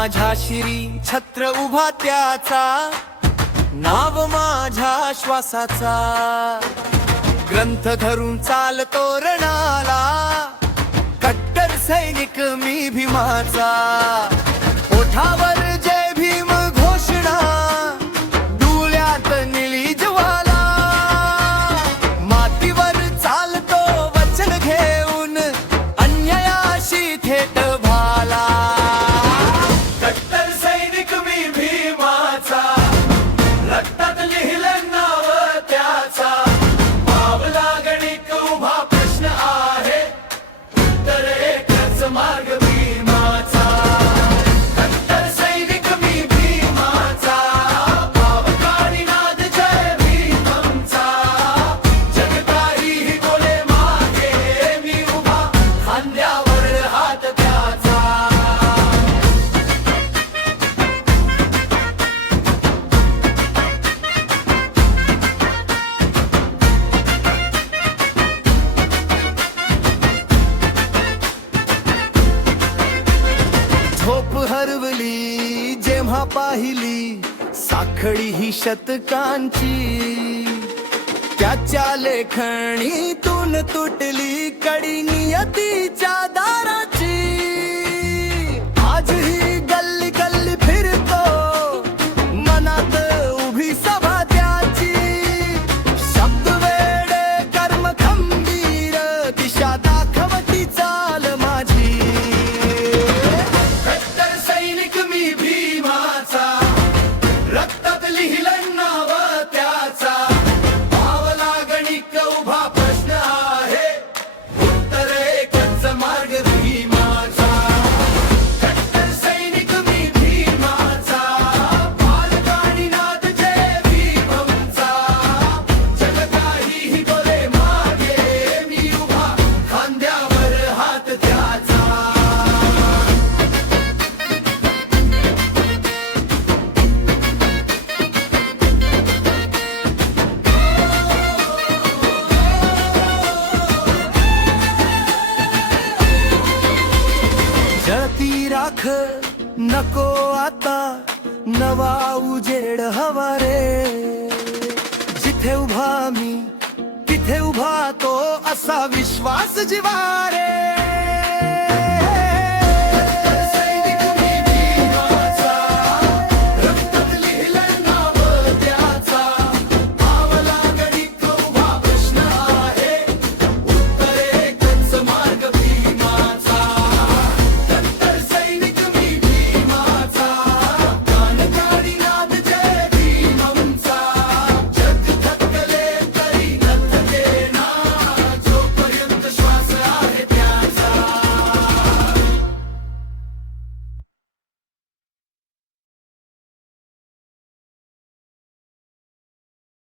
माझ्या शिरी छत्र उभा त्याचा, नाव माझ्या श्वासाचा, ग्रंथ धरून चालतो रणाला, कट्टर सैनिक मी भीमाचा, ओठावर जय भीम घोषणा, डोळ्यात निळी ज्वाला, मातीवर चालतो वचन घेऊन, अन्यायाशी थेट भाला, कट्टर सैनिक मी भीमाचा, रक्तात लिहिलं नाव त्याचा, पावला गणित उभा प्रश्न आहे, उत्तर एकच मार्ग भीमाचा, कट्टर सैनिक मी भीमाचा, पावकाळी नाद जय भीमचा, जग काहीही बोले मागे मी उभा, खांद्यावर हात त्याचा. झोप हरवली जेव्हा पाहिली साखळी ही शतकांची, त्याच्या लेखणीतून तुटली कडी नियतीच्या दाराची. आजही गल्ली गल्ली फिरतो मनात उभी सभा त्याची, शब्द वेडे कर्म खंबीर, दिशा दाखवती चाल माझी, कट्टर सैनिक मी भीमाचा, रक्तात लिहिलं नाव त्याचा, पावला गणित उभा प्रश्न आहे, उत्तर एकच मार्ग भीमाचा, कट्टर सैनिक मी भीमाचा, पालकाणी नाद जय भीमचा, जग काहीही बोले मागे मी उभा, खांद्यावर हात त्याचा. जळती राख नको आता, नवा उजेड हवा रे, जिथे उभा मी तिथे उभा तो, असा विश्वास जिवा रे.